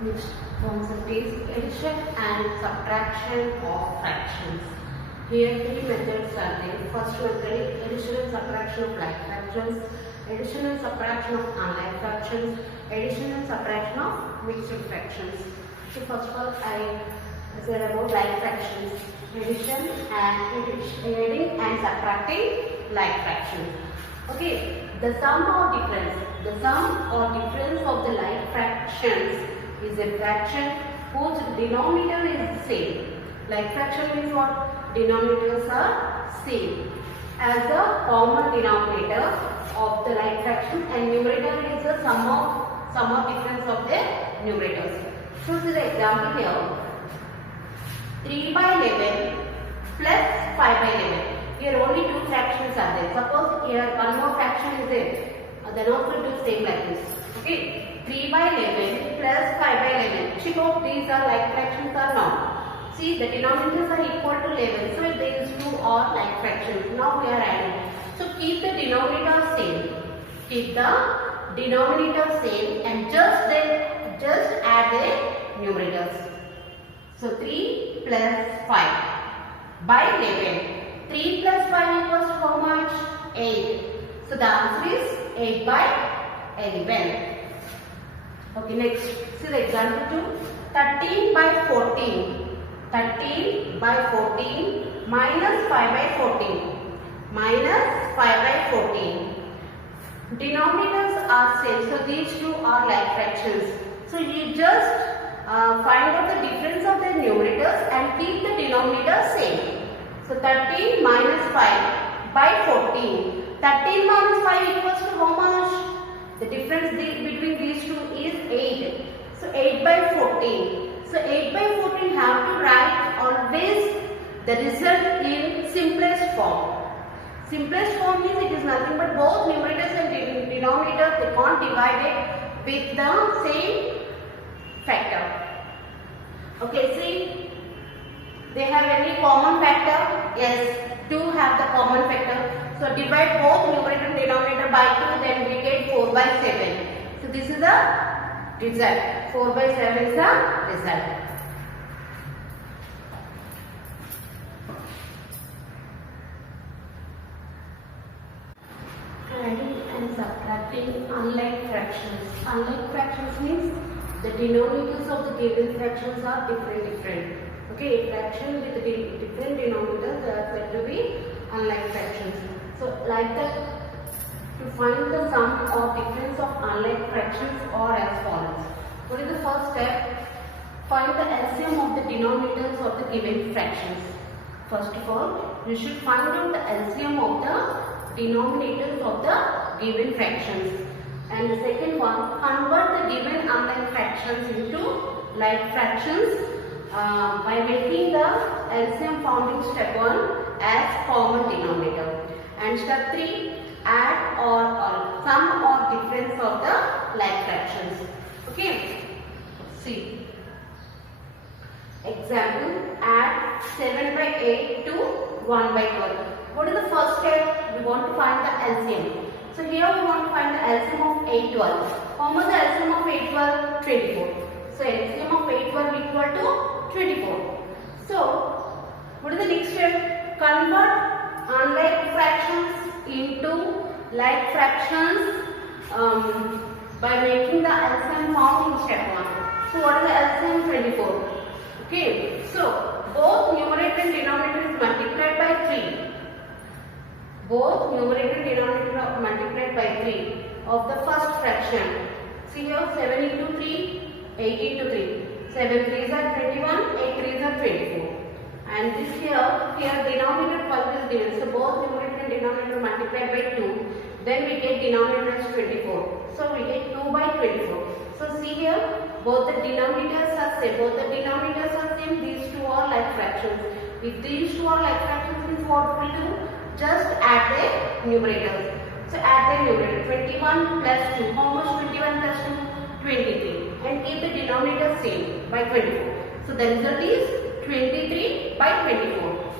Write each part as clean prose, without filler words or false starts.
Next concept is addition and subtraction of fractions. Here three methods are there. First method, addition and subtraction of like fractions, addition and subtraction of unlike fractions, addition and subtraction of mixed fractions. So first of all, I said about like fractions, addition and adding and subtracting like fractions. Okay, the sum or difference of the like fractions is a fraction whose denominator is the same. Like fraction means what? Denominators are same. As the common denominator of the like fraction, and numerator is the sum of difference of the numerators. So this is the example here. 3 by 11 plus 5 by 11. Here only two fractions are there. Suppose here one more fraction is there. Then also do same like this. Okay. 3 by 11 plus 5 by 11. Check out these are like fractions or not. See, the denominators are equal to 11. So these two are like fractions. Now we are adding. So keep the denominator same. Keep the denominator same and just add the numerators. So 3 plus 5 by 11. 3 plus 5 equals to how much? 8. So the answer is 8 by 11. Okay, next. See the example 2. 13 by 14. 13 by 14 minus 5 by 14. Minus 5 by 14. Denominators are same. So these two are like fractions. So you just find out the difference of the numerators and keep the denominator same. So 13 minus 5 by 14. 13 minus 5 equals to how much? The difference between these two is 8. So 8 by 14. So 8 by 14 have to write always the result in simplest form. Simplest form means it is nothing but both numerators and denominators, they can't divide it with the same factor. Okay, see, they have any common factor? Yes, 2 have the common factor. So divide both numerator and denominator by 2, then we get 4 by 7. So this is the result. 4 by 7 is the result. Adding and subtracting unlike fractions. Unlike fractions means the denominators of the given fractions are different. Okay, fraction with different denominators are said to be unlike fractions. So like that, to find the sum or difference of unlike fractions are as follows. What is the first step? Find the LCM of the denominators of the given fractions. First of all, you should find out the LCM of the denominators of the given fractions. And the second one, convert the given unlike fractions into like fractions by making the LCM found in step 1 as common denominator. And step 3, add or sum or difference of the like fractions. Okay. See. Example, add 7 by 8 to 1 by 12. What is the first step? We want to find the LCM. So here we want to find the LCM of 8, 12. How much the LCM of 8, 12? 24. So LCM of 8, 12 equal to 24. So what is the next step? Convert unlike fractions into like fractions by making the LCM found in step 1. So what is the LCM? 24. Okay. So both numerator and denominator is multiplied by 3. Both numerator and denominator are multiplied by 3 of the first fraction. See here, 7 into 3, 8 into 3. 7 3s are 21, 8 3s are 24. And this here denominator 12 is given. So both numerator and denominator multiplied by 2. Then we get denominator as 24. So we get 2 by 24. So see here, both the denominators are same. These two are like fractions. If these two are like fractions, means what we do? Just add the numerators. So add the numerator. 21 plus 2. How much 21 plus 2? 23. And keep the denominator same by 24. So the result is 23 by 24.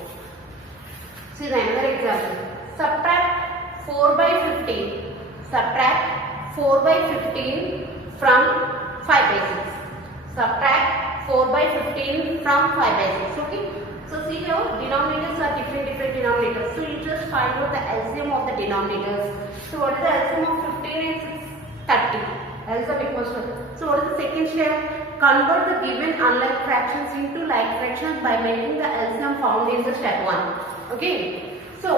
See another example. Subtract 4 by 15. Subtract 4 by 15 from 5 by 6. subtract 4 by 15 from 5 by 6. Okay. So see here, denominators are different denominators. So you just find out the LCM of the denominators. So what is the LCM of 15 and 6? 30. That is the big question. So what is the second step? Convert the given unlike fractions into like fractions by making the LCM found in the step 1. Okay. So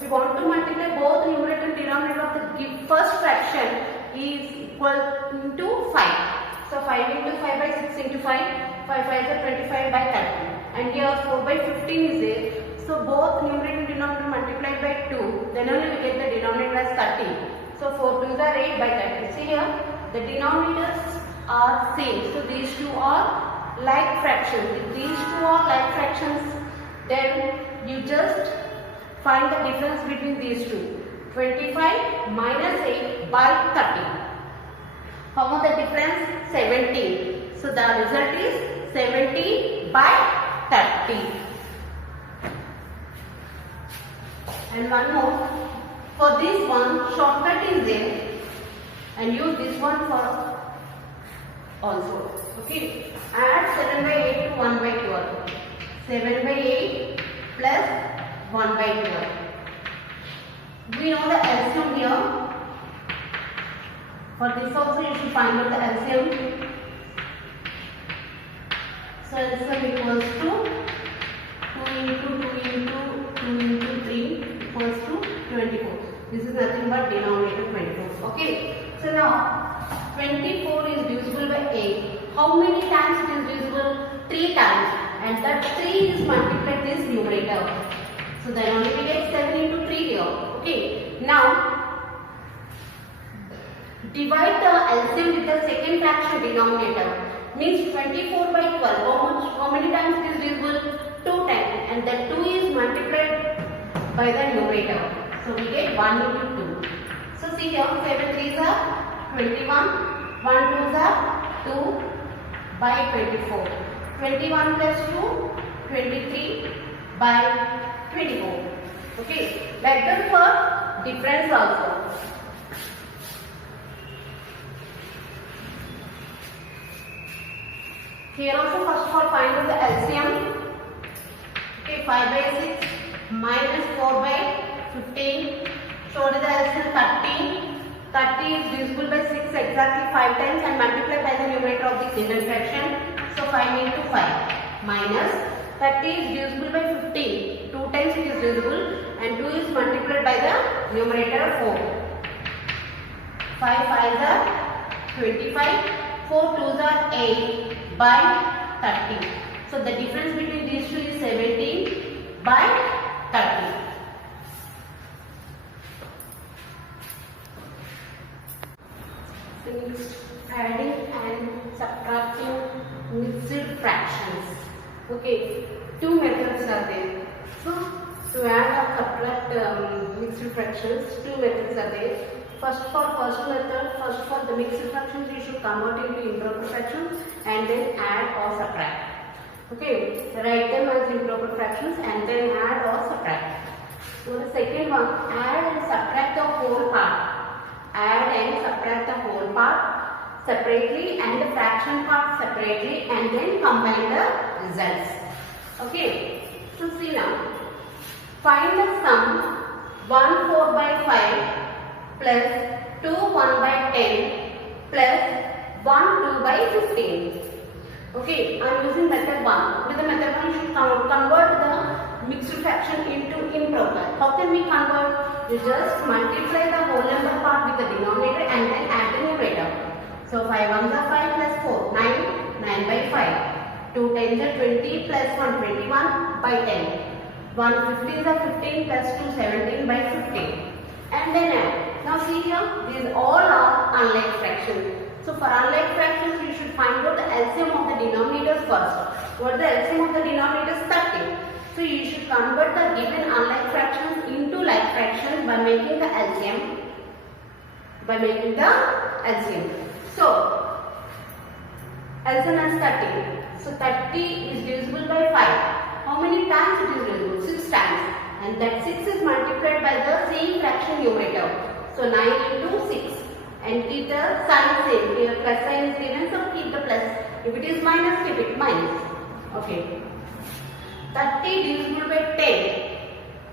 we want to multiply both numerator and denominator of the first fraction is equal to 5. So 5 into 5 by 6 into 5. 5 5 is 25 by 30. And here 4 by 15 is there. So both numerator and denominator multiplied by 2. Then only we get the denominator as 30. So 4 2s are 8 by 30. See here, the denominators are same. So these two are like fractions. If these two are like fractions, then you just find the difference between these two. 25 minus 8 by 30. How much the difference? 17. So the result is 70 by 30. And one more. For this one, shortcut is there. And use this one for also. Okay. Add 7 by 8 to 1 by 12. 7 by 8 plus 1 by 12. We know the LCM here. For this also you should find out the LCM. So LCM equals to 2 into 2 into 2 into 3 equals to 24. This is nothing but denominator 24. Okay. So now 24 is divisible by 8. How many times it is divisible? 3 times. And that 3 is multiplied this numerator. So then only we get 7 into 3 here. Okay. Now divide the LCM with the second fraction denominator. Means 24 by 12. How many times it is divisible? 2 times. And that 2 is multiplied by the numerator. So we get 1 into 2. So see here, 7 3s are 21. 1 2s are 2 by 24. 21 plus 2, 23 by 24. Okay. Like that for difference also. Here also first of all find out the LCM. Okay, 5 by 6 minus 4 by 15. So what is the LCM? 30. 30 is divisible by 6 exactly 5 times and multiplied by the numerator of the given fraction. So 5 into 5 minus 30 is divisible by 15. 2 times it is divisible and 2 is multiplied by the numerator of 4. 5 5s are 25. 4 2s are 8 by 30. So the difference between these two is 17 by 30. So next, adding and subtracting mixed fractions. Okay, two methods are there. So to add or subtract mixed fractions, two methods are there. First for the mixed fractions you should convert into improper fractions and then add or subtract. Okay, write them as improper fractions and then add or subtract. So the second one, add and subtract the whole part. Add and subtract the whole part separately and the fraction part separately and then combine the results. Okay, so see now. Find the sum 1 4 by 5 plus 2 1 by 10 plus 1 2 by 15. Okay, I am using method 1. With the method 1 you should convert the mixed fraction into improper. How can we convert? You just multiply the whole number part with the denominator and then add the numerator. So 5 1s are 5 plus 4, 9 by 5. 2 10s are 20 plus 1, 21 by 10. 1 15s are 15 plus 2, 17 by 15. And then add. Now see here, these all are unlike fractions. So for unlike fractions, you should find out the LCM of the denominators first. What is the LCM of the denominators? 30. So you should convert the given unlike fractions into like fractions by making the LCM. So LCM is 30. So 30 is divisible by 5. How many times it is divisible? 6 times. And that 6 is multiplied by the same fraction numerator. So 9 into 6. And keep the sign same. Here plus sign is given, so keep the plus If it is minus, keep it minus. Okay. 30 divisible by 10.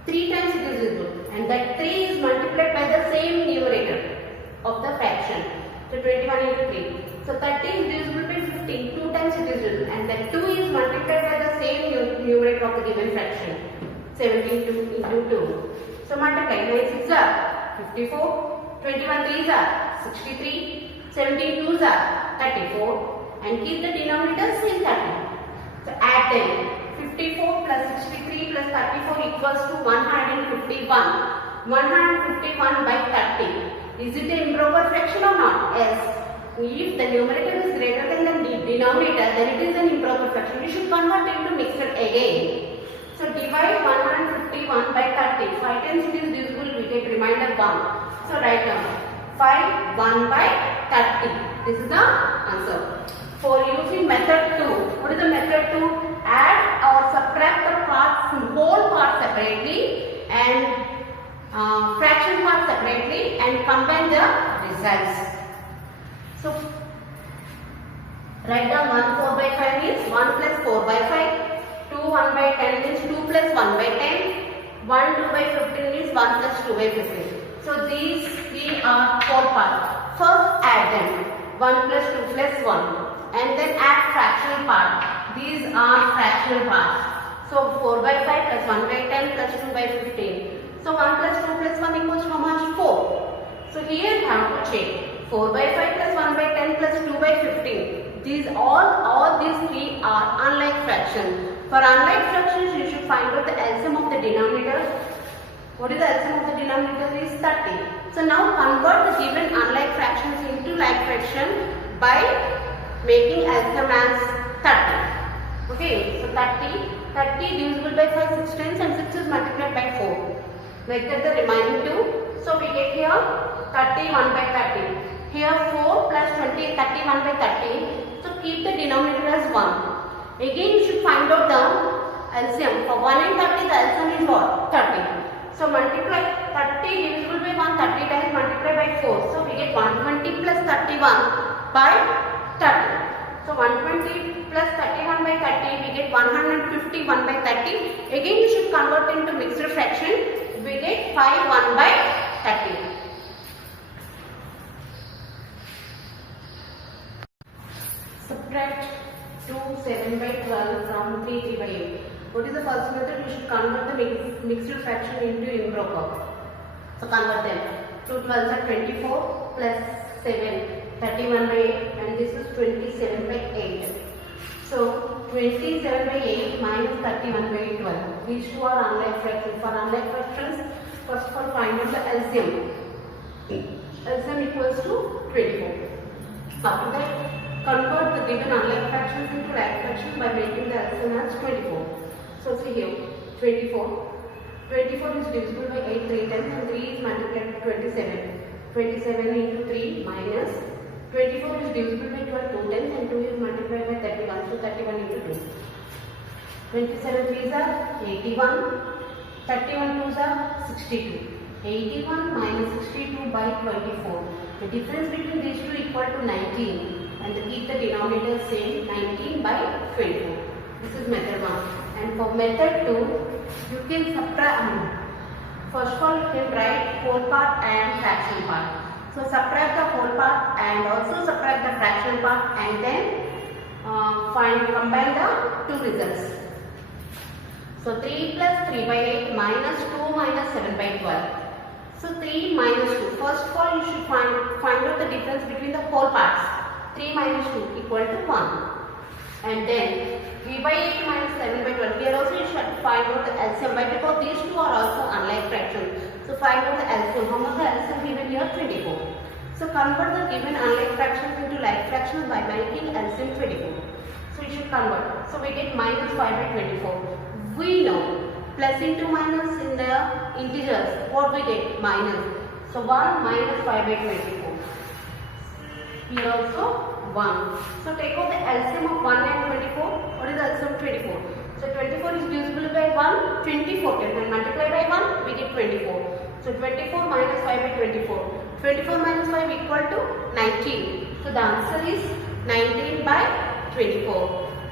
3 times it is divisible, and that 3 is multiplied by the same numerator of the fraction. So 21 into 3. So 30 is divisible by 15. 2 times it is divisible, and that 2 is multiplied by the same numerator of the given fraction. 17 into 2. So multiply. 9 6 are 54. 21 3s are 63. 17 2s are 34. And keep the denominator same 30. So add them. 54 plus 63 plus 34 equals to 151. 151 by 30. Is it an improper fraction or not? Yes. If the numerator is greater than the denominator, then it is an improper fraction. You should convert it to mixed again. So divide 151 by 30. 5 times it is divisible, we get remainder 1. So write down 5 1 by 30. This is the answer. For using method 2, what is the method 2? Add or subtract the parts, whole part separately and fraction part separately and combine the results. So write down 1 4 by 5 means 1 plus 4 by 5. 2 1 by 10 means 2 plus 1 by 10. 1 2 by 15 means 1 plus 2 by 15. So these three are 4 parts. First add them. 1 plus 2 plus 1. And then add fractional part. These are fractional parts. So 4 by 5 plus 1 by 10 plus 2 by 15. So 1 plus 2 plus 1 equals to how much? 4. So here you have to check. 4 by 5 plus 1 by 10 plus 2 by 15. These all these three are unlike fractions. For unlike fractions, you should find out the LCM of the denominator. What is the LCM of the denominator? Is 30. So now convert the given unlike fractions into like fraction by making LCM as 30. Okay, so 30 divisible by 5 6 times and 6 is multiplied by 4. Make that the remaining 2. So we get here 31 by 30. Here 4 plus 20, 31 by 30. So keep the denominator as 1. Again you should find out the LCM. For 1 and 30 the LCM is what? 30. So multiply 30 divisible by 1, 30 times multiply by 4. So we get 120 plus 31 by 30. So 120 plus 31 by 30, we get 151 by 30. Again you should convert into mixed fraction. We get 5 1 by 30. Subtract 2 7 by 12 from 3 3 by 8. What is the first method? You should convert the mixed fraction into improper. So convert them. 2 12s are 24 plus 7. 31 by 8 and this is 27 by 8. So 27 by 8 minus 31 by 12. These two are unlike fractions. For unlike fractions, first of all find out the LCM. LCM equals to 24. After that, convert the given unlike fractions into like fractions by making the LCM as 24. So see here, 24. 24 is divisible by 8 3 times and 3 is multiplied by 27. 27 into 3 minus 24 is divisible by 12 2 times and 2 is multiplied by 31. So 31 into 2. 27 3s are 81. 31 2s are 62. 81 minus 62 by 24. The difference between these two equal to 19. And keep the denominator same, 19 by 24. This is method 1. And for method 2, you can subtract. First of all, you can write whole part and fraction part. So subtract the whole part and also subtract the fraction part and then combine the two results. So 3 plus 3 by 8 minus 2 minus 7 by 12. So 3 minus 2. First of all, you should find out the difference between the whole parts. 3 minus 2 equal to 1. And then 3 by 8 minus 7 by 12. Here also you should find out the LCM by because these two are also unlike fractions. So find out the LCM. How much the LCM given here? 24. So convert the given unlike fractions into like fractions by making LCM 24. So you should convert. So we get minus 5 by 24. We know plus into minus in the integers. What we get? Minus. So 1 minus 5 by 24. Here also 1. So take out the LCM of 1 and 24. What is the LCM of 24? So 24 is divisible by 1, 24 times and multiply by 1, we get 24. So 24 minus 5 by 24. 24 minus 5 equal to 19. So the answer is 19 by 24.